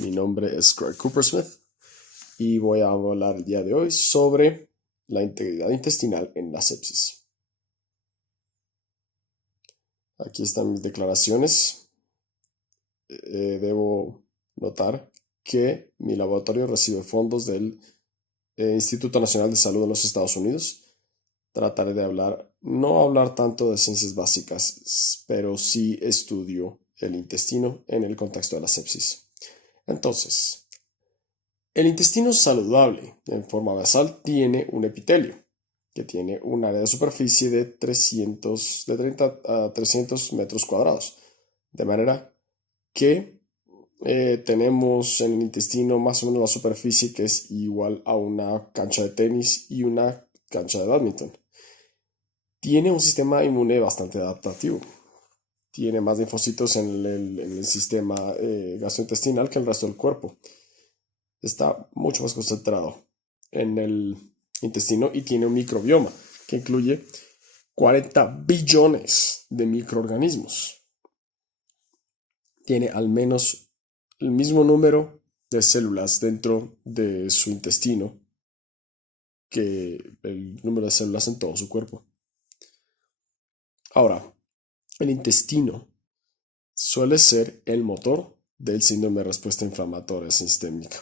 Mi nombre es Craig Coopersmith y voy a hablar el día de hoy sobre la integridad intestinal en la sepsis. Aquí están mis declaraciones. Debo notar que mi laboratorio recibe fondos del Instituto Nacional de Salud de los Estados Unidos. Trataré de no hablar tanto de ciencias básicas, pero sí estudio el intestino en el contexto de la sepsis. Entonces, el intestino saludable en forma basal tiene un epitelio que tiene un área de superficie de 30 a 300 metros cuadrados, de manera que tenemos en el intestino más o menos la superficie que es igual a una cancha de tenis y una cancha de bádminton. Tiene un sistema inmune bastante adaptativo. Tiene más linfocitos en el sistema gastrointestinal que el resto del cuerpo. Está mucho más concentrado en el intestino y tiene un microbioma que incluye 40 billones de microorganismos. Tiene al menos el mismo número de células dentro de su intestino que el número de células en todo su cuerpo. Ahora, el intestino suele ser el motor del síndrome de respuesta inflamatoria sistémica.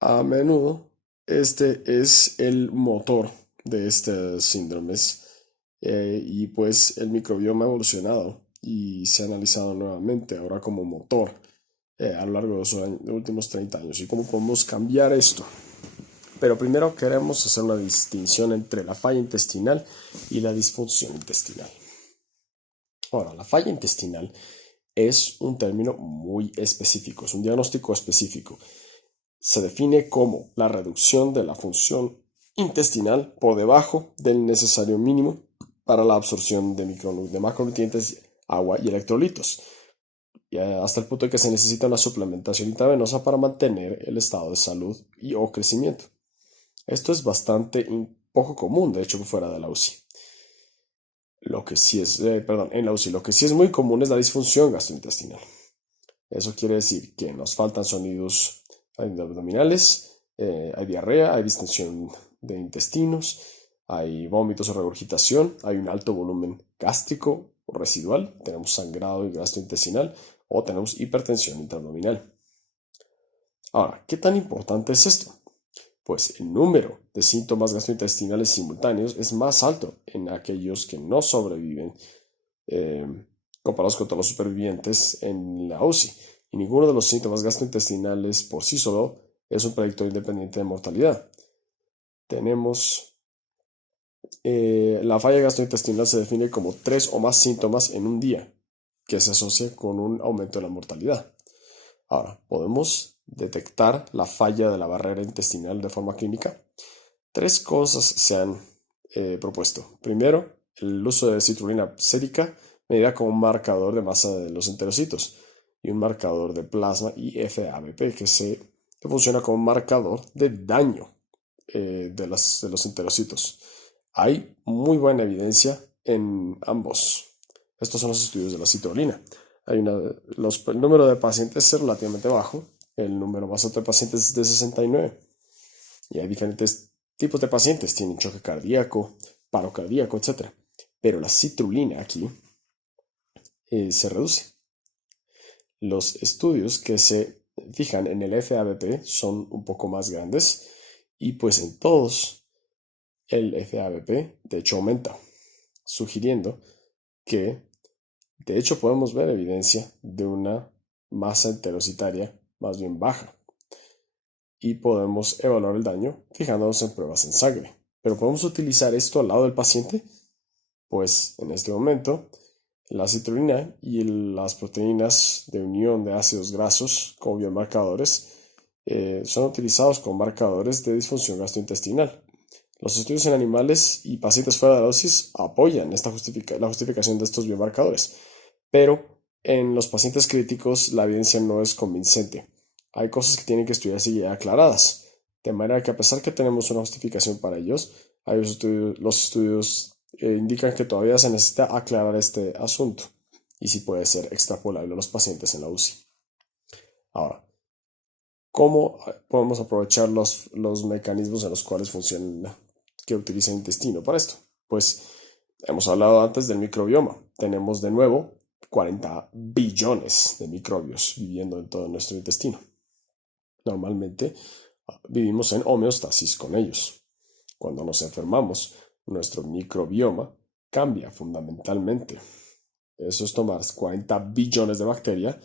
A menudo, este es el motor de estos síndromes y pues el microbioma ha evolucionado y se ha analizado nuevamente ahora como motor a lo largo de los últimos 30 años. ¿Y cómo podemos cambiar esto? Pero primero queremos hacer una distinción entre la falla intestinal y la disfunción intestinal. Ahora, la falla intestinal es un término muy específico, es un diagnóstico específico. Se define como la reducción de la función intestinal por debajo del necesario mínimo para la absorción de macronutrientes, agua y electrolitos, y hasta el punto de que se necesita una suplementación intravenosa para mantener el estado de salud o crecimiento. Esto es bastante poco común, de hecho, fuera de la UCI. En la UCI, lo que sí es muy común es la disfunción gastrointestinal. Eso quiere decir que nos faltan sonidos abdominales, hay diarrea, hay distensión de intestinos, hay vómitos o regurgitación, hay un alto volumen gástrico o residual, tenemos sangrado gastrointestinal o tenemos hipertensión intraabdominal. Ahora, ¿qué tan importante es esto? Pues el número de síntomas gastrointestinales simultáneos es más alto en aquellos que no sobreviven comparados con todos los supervivientes en la UCI. Y ninguno de los síntomas gastrointestinales por sí solo es un predictor independiente de mortalidad. Tenemos la falla gastrointestinal se define como 3 o más síntomas en un día, que se asocia con un aumento de la mortalidad. Ahora, ¿podemos detectar la falla de la barrera intestinal de forma clínica? 3 cosas se han propuesto. Primero, el uso de citrulina sérica medida como un marcador de masa de los enterocitos y un marcador de plasma y FABP que funciona como un marcador de daño de los enterocitos. Hay muy buena evidencia en ambos. Estos son los estudios de la citrulina. El número de pacientes es relativamente bajo, el número más alto de pacientes es de 69 y hay diferentes tipos de pacientes, tienen choque cardíaco, paro cardíaco, etc. Pero la citrulina aquí se reduce. Los estudios que se fijan en el FABP son un poco más grandes y pues en todos el FABP de hecho aumenta, sugiriendo que de hecho podemos ver evidencia de una masa enterocitaria más bien baja y podemos evaluar el daño fijándonos en pruebas en sangre. ¿Pero podemos utilizar esto al lado del paciente? Pues en este momento la citrulina y las proteínas de unión de ácidos grasos como biomarcadores son utilizados como marcadores de disfunción gastrointestinal. Los estudios en animales y pacientes fuera de la dosis apoyan la justificación de estos biomarcadores, pero en los pacientes críticos la evidencia no es convincente. Hay cosas que tienen que estudiarse ya aclaradas, de manera que a pesar que tenemos una justificación para ellos, los estudios indican que todavía se necesita aclarar este asunto y si puede ser extrapolable a los pacientes en la UCI. Ahora, ¿cómo podemos aprovechar los mecanismos en los cuales que utiliza el intestino para esto? Pues hemos hablado antes del microbioma. Tenemos de nuevo 40 billones de microbios viviendo en todo nuestro intestino. Normalmente vivimos en homeostasis con ellos. Cuando nos enfermamos, nuestro microbioma cambia fundamentalmente. Eso es tomar 40 billones de bacterias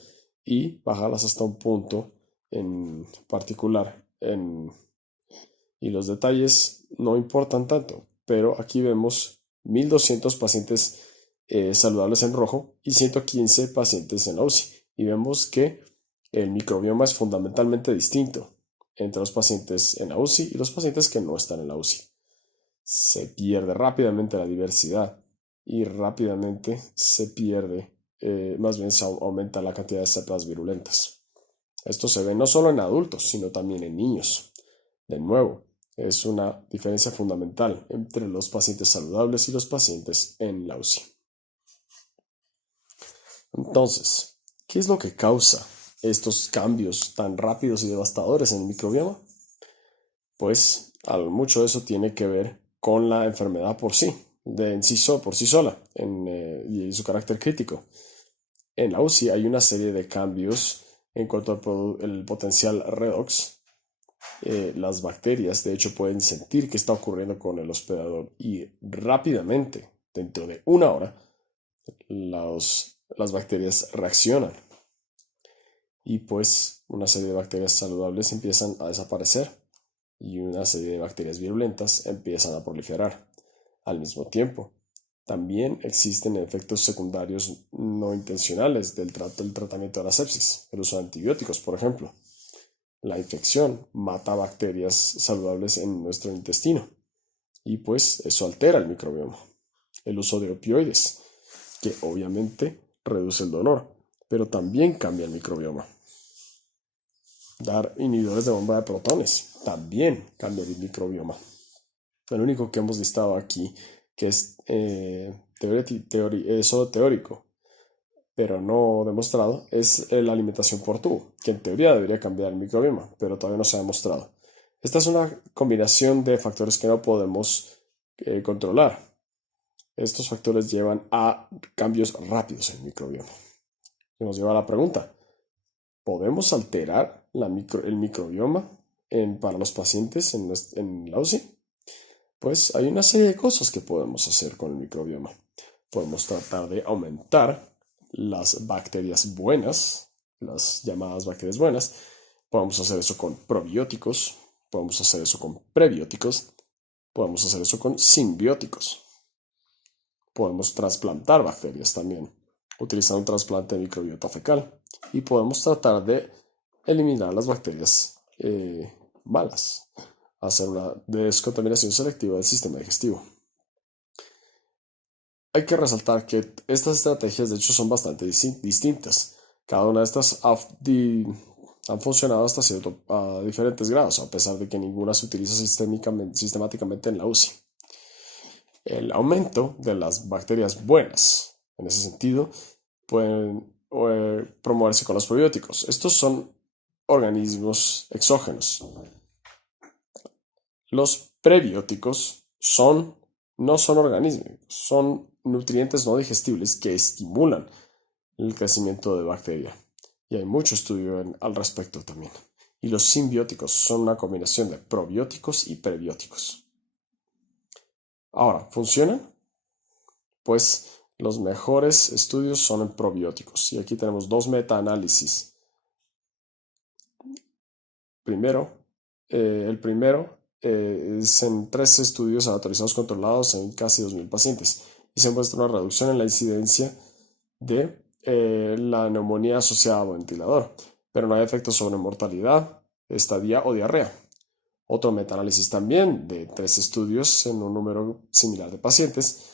y bajarlas hasta un punto en particular. Y los detalles no importan tanto, pero aquí vemos 1200 pacientes saludables en rojo y 115 pacientes en la UCI. Y vemos que el microbioma es fundamentalmente distinto entre los pacientes en la UCI y los pacientes que no están en la UCI. Se pierde rápidamente la diversidad y rápidamente se pierde, más bien se aumenta la cantidad de cepas virulentas. Esto se ve no solo en adultos, sino también en niños. De nuevo, es una diferencia fundamental entre los pacientes saludables y los pacientes en la UCI. Entonces, ¿qué es lo que causa estos cambios tan rápidos y devastadores en el microbioma? Pues mucho de eso tiene que ver con la enfermedad por sí, por sí sola, y su carácter crítico. En la UCI hay una serie de cambios en cuanto al potencial redox. Las bacterias, de hecho, pueden sentir qué está ocurriendo con el hospedador y rápidamente, dentro de una hora, las bacterias reaccionan y pues una serie de bacterias saludables empiezan a desaparecer y una serie de bacterias virulentas empiezan a proliferar al mismo tiempo. También existen efectos secundarios no intencionales del tratamiento de la sepsis, el uso de antibióticos, por ejemplo. La infección mata bacterias saludables en nuestro intestino y pues eso altera el microbioma. El uso de opioides, que obviamente reduce el dolor, pero también cambia el microbioma. Dar inhibidores de bomba de protones también cambia el microbioma. El único que hemos listado aquí, que es solo teórico, pero no demostrado, es la alimentación por tubo, que en teoría debería cambiar el microbioma, pero todavía no se ha demostrado. Esta es una combinación de factores que no podemos controlar. Estos factores llevan a cambios rápidos en el microbioma. Y nos lleva a la pregunta, ¿podemos alterar el microbioma para los pacientes en la UCI? Pues hay una serie de cosas que podemos hacer con el microbioma. Podemos tratar de aumentar las bacterias buenas, las llamadas bacterias buenas. Podemos hacer eso con probióticos, podemos hacer eso con prebióticos, podemos hacer eso con simbióticos. Podemos trasplantar bacterias también, utilizar un trasplante de microbiota fecal y podemos tratar de eliminar las bacterias malas, hacer una descontaminación selectiva del sistema digestivo. Hay que resaltar que estas estrategias de hecho son bastante distintas. Cada una de estas han funcionado a diferentes grados, a pesar de que ninguna se utiliza sistemáticamente en la UCI. El aumento de las bacterias buenas, en ese sentido, pueden promoverse con los probióticos. Estos son organismos exógenos. Los prebióticos no son organismos, son nutrientes no digestibles que estimulan el crecimiento de bacterias. Y hay mucho estudio al respecto también. Y los simbióticos son una combinación de probióticos y prebióticos. Ahora, ¿funcionan? Pues los mejores estudios son en probióticos. Y aquí tenemos dos metaanálisis. El primero es en 3 estudios autorizados controlados en casi 2.000 pacientes. Y se muestra una reducción en la incidencia de la neumonía asociada al ventilador, pero no hay efectos sobre mortalidad, estadía o diarrea. Otro metaanálisis también de 3 estudios en un número similar de pacientes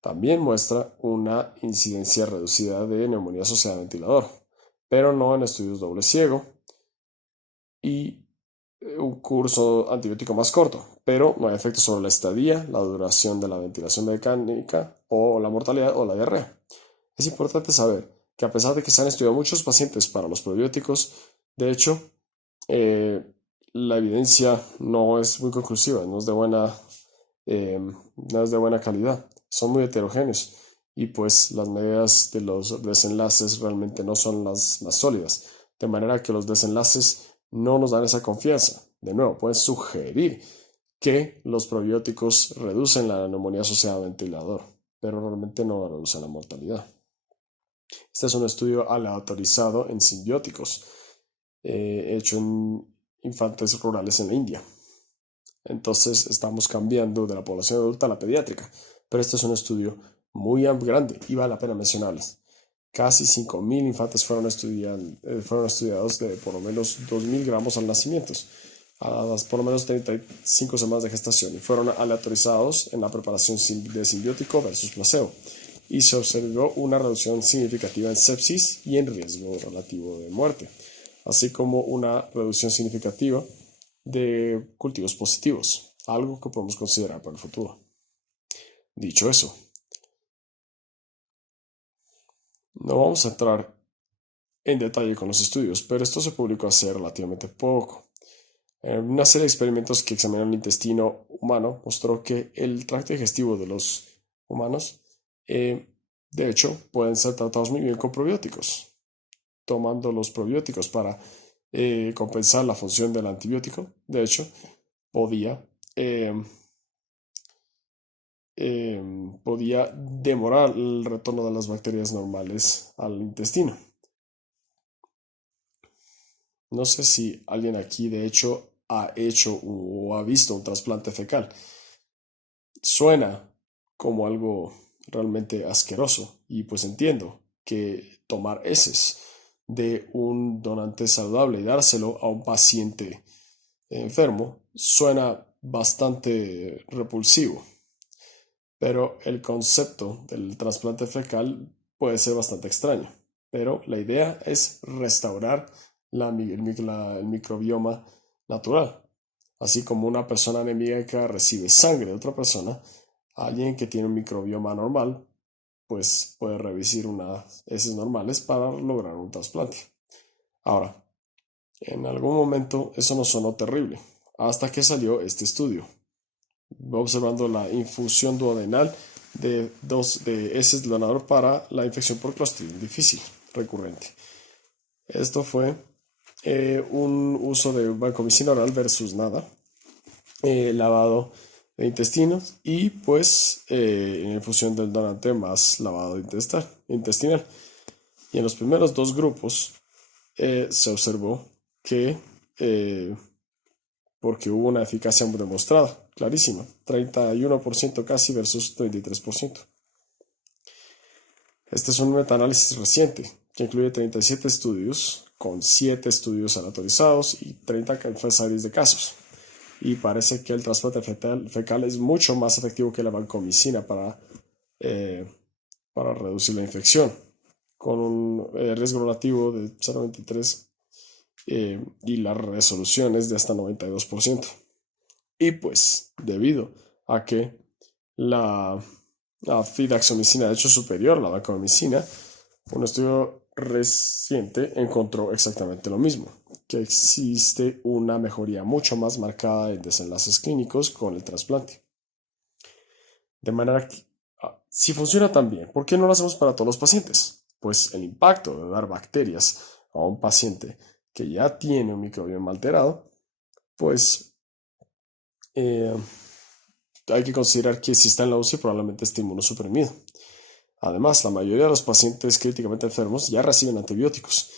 también muestra una incidencia reducida de neumonía asociada al ventilador, pero no en estudios doble ciego y un curso antibiótico más corto, pero no hay efectos sobre la estadía, la duración de la ventilación mecánica o la mortalidad o la diarrea. Es importante saber que a pesar de que se han estudiado muchos pacientes para los probióticos, De hecho, la evidencia no es muy conclusiva, no es de buena calidad, son muy heterogéneos y pues las medidas de los desenlaces realmente no son las más sólidas, de manera que los desenlaces no nos dan esa confianza. De nuevo, pueden sugerir que los probióticos reducen la neumonía asociada a ventilador, pero realmente no reducen la mortalidad. Este es un estudio aleatorizado en simbióticos, hecho en infantes rurales en la India. Entonces estamos cambiando de la población adulta a la pediátrica, pero este es un estudio muy grande y vale la pena mencionarles. Casi 5.000 infantes fueron estudiados de por lo menos 2.000 gramos al nacimiento, a las por lo menos 35 semanas de gestación, y fueron aleatorizados en la preparación de simbiótico versus placebo, y se observó una reducción significativa en sepsis y en riesgo relativo de muerte, así como una reducción significativa de cultivos positivos, algo que podemos considerar para el futuro. Dicho eso, no vamos a entrar en detalle con los estudios, pero esto se publicó hace relativamente poco. Una serie de experimentos que examinaron el intestino humano mostró que el tracto digestivo de los humanos, de hecho, pueden ser tratados muy bien con probióticos, tomando los probióticos para compensar la función del antibiótico. De hecho, podía, eh, podía demorar el retorno de las bacterias normales al intestino. No sé si alguien aquí de hecho ha hecho o ha visto un trasplante fecal. Suena como algo realmente asqueroso y pues entiendo que tomar heces de un donante saludable y dárselo a un paciente enfermo suena bastante repulsivo, pero el concepto del trasplante fecal puede ser bastante extraño. Pero la idea es restaurar el microbioma natural. Así como una persona anemíaca recibe sangre de otra persona, alguien que tiene un microbioma normal, pues puede recibir unas heces normales para lograr un trasplante. Ahora, en algún momento eso nos sonó terrible, hasta que salió este estudio, observando la infusión duodenal de heces de donador para la infección por Clostridium difícil recurrente. Esto fue un uso de vancomicina oral versus nada, lavado de intestinos y pues infusión del donante más lavado intestinal. Y en los primeros dos grupos se observó que, porque hubo una eficacia demostrada, clarísima, 31% casi versus 33%. Este es un metaanálisis reciente que incluye 37 estudios con 7 estudios aleatorizados y 30 series de casos. Y parece que el trasplante fecal es mucho más efectivo que la vancomicina para reducir la infección, con un riesgo relativo de 0,23 y la resolución es de hasta 92%. Y pues, debido a que la fidaxomicina de hecho superior a la vancomicina, un estudio reciente encontró exactamente lo mismo, que existe una mejoría mucho más marcada en desenlaces clínicos con el trasplante. De manera que, si funciona tan bien, ¿por qué no lo hacemos para todos los pacientes? Pues el impacto de dar bacterias a un paciente que ya tiene un microbioma alterado, pues hay que considerar que si está en la UCI probablemente esté inmunosuprimido. Además, la mayoría de los pacientes críticamente enfermos ya reciben antibióticos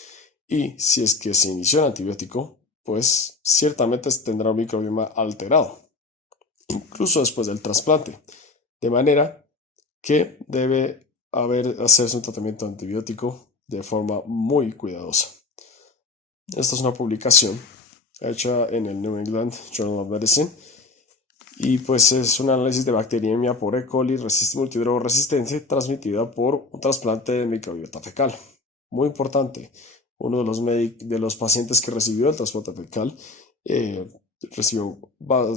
y si es que se inició el antibiótico, pues ciertamente tendrá un microbioma alterado, incluso después del trasplante, de manera que debe hacerse un tratamiento antibiótico de forma muy cuidadosa. Esta es una publicación hecha en el New England Journal of Medicine y pues es un análisis de bacteriemia por E. coli multidrogo-resistente transmitida por un trasplante de microbiota fecal. Muy importante, uno de los pacientes que recibió el trasplante fecal recibió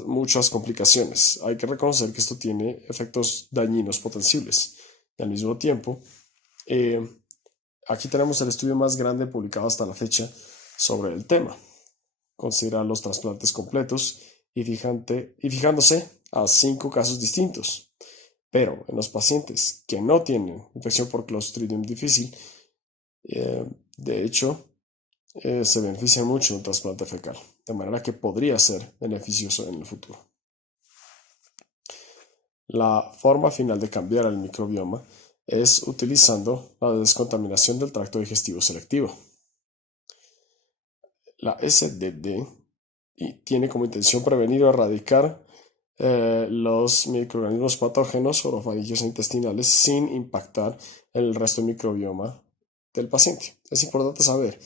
muchas complicaciones. Hay que reconocer que esto tiene efectos dañinos potenciales. Y al mismo tiempo, aquí tenemos el estudio más grande publicado hasta la fecha sobre el tema, considerar los trasplantes completos y fijándose a 5 casos distintos. Pero en los pacientes que no tienen infección por Clostridium difficile, de hecho, se benefician mucho de un trasplante fecal, de manera que podría ser beneficioso en el futuro. La forma final de cambiar el microbioma es utilizando la descontaminación del tracto digestivo selectivo. La SDD tiene como intención prevenir o erradicar los microorganismos patógenos orofaringios e intestinales sin impactar el resto del microbioma del paciente. Es importante saber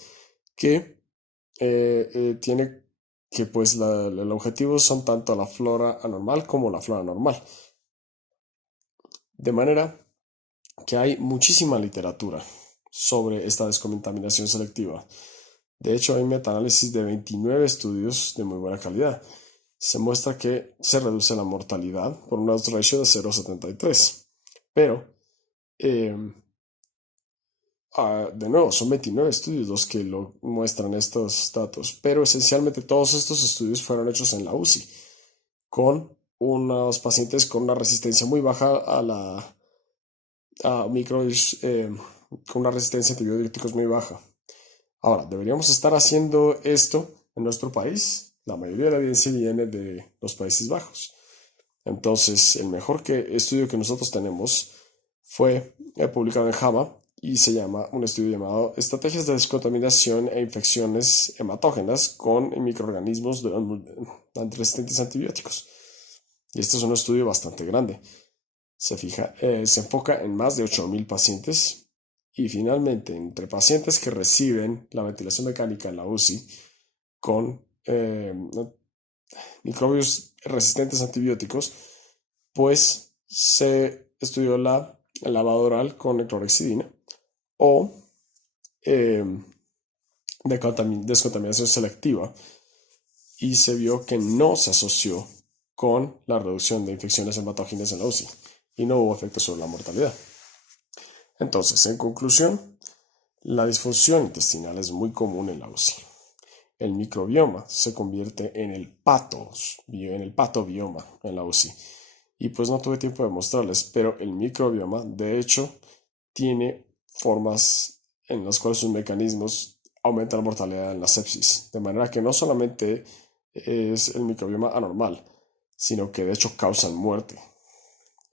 que tiene que pues el objetivo son tanto la flora anormal como la flora normal. De manera que hay muchísima literatura sobre esta descontaminación selectiva. De hecho, hay metaanálisis de 29 estudios de muy buena calidad. Se muestra que se reduce la mortalidad por un odds ratio de 0,73. Pero, de nuevo, son 29 estudios los que lo muestran estos datos. Pero esencialmente todos estos estudios fueron hechos en la UCI, con unos pacientes con una resistencia muy baja a microbes, con una resistencia a antibióticos muy baja. Ahora, ¿deberíamos estar haciendo esto en nuestro país? La mayoría de la evidencia viene de los Países Bajos. Entonces, el mejor estudio que nosotros tenemos fue publicado en JAMA y se llama un estudio llamado Estrategias de descontaminación e infecciones hematógenas con microorganismos resistentes a antibióticos. Y este es un estudio bastante grande. Se enfoca en más de 8,000 pacientes. Y finalmente, entre pacientes que reciben la ventilación mecánica en la UCI con microbios resistentes a antibióticos, pues se estudió el lavado oral con clorhexidina o descontaminación selectiva, y se vio que no se asoció con la reducción de infecciones hematógenas en la UCI y no hubo efecto sobre la mortalidad. Entonces, en conclusión, la disfunción intestinal es muy común en la UCI. El microbioma se convierte en el patobioma en la UCI. Y pues no tuve tiempo de mostrarles, pero el microbioma, de hecho, tiene formas en las cuales sus mecanismos aumentan la mortalidad en la sepsis. De manera que no solamente es el microbioma anormal, sino que de hecho causan muerte.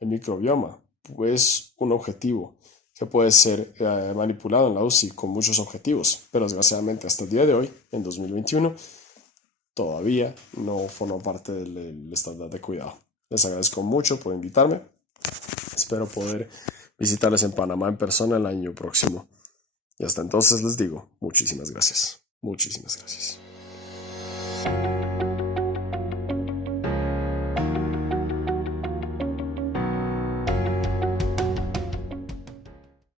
El microbioma, pues, un objetivo que puede ser manipulado en la UCI con muchos objetivos, pero desgraciadamente hasta el día de hoy, en 2021, todavía no forma parte del estándar de cuidado. Les agradezco mucho por invitarme. Espero poder visitarles en Panamá en persona el año próximo. Y hasta entonces les digo muchísimas gracias. Muchísimas gracias.